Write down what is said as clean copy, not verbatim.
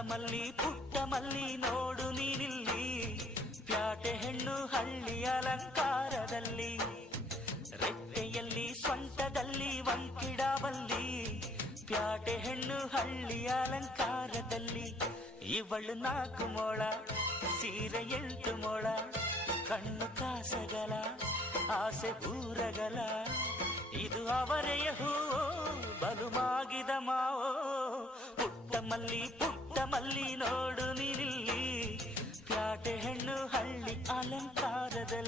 ಪುಟ್ಟ ಮಲ್ಲಿ ನೋಡು ನೀನಿಲ್ಲಿ, ಪ್ಯಾಟೆ ಹೆಣ್ಣು ಹಳ್ಳಿ ಅಲಂಕಾರದಲ್ಲಿ, ರೆಟ್ಟೆಯಲ್ಲಿ ಸ್ವಂಟದಲ್ಲಿ ಒಂಕಿಡಬಲ್ಲಿ, ಪ್ಯಾಟೆ ಹೆಣ್ಣು ಹಳ್ಳಿ ಅಲಂಕಾರದಲ್ಲಿ. ಇವಳು 4 ಮೊಳ ಸೀರೆ 8 ಮೊಳ, ಕಣ್ಣು ಕಾಸಗಲ ಆಸೆ ಊರಗಲ, ಇದು ಅವರೆಯ ಹೂವೋ ಬಲುಮಾಗಿದ ಮಾವೋ. ಪುಟ್ಟ ಮಲ್ಲಿ ನೋಡು ನೀನಿಲ್ಲಿ, ಪ್ಯಾಟೆ ಹೆಣ್ಣು ಹಳ್ಳಿ ಅಲಂಕಾರದಲ್ಲಿ.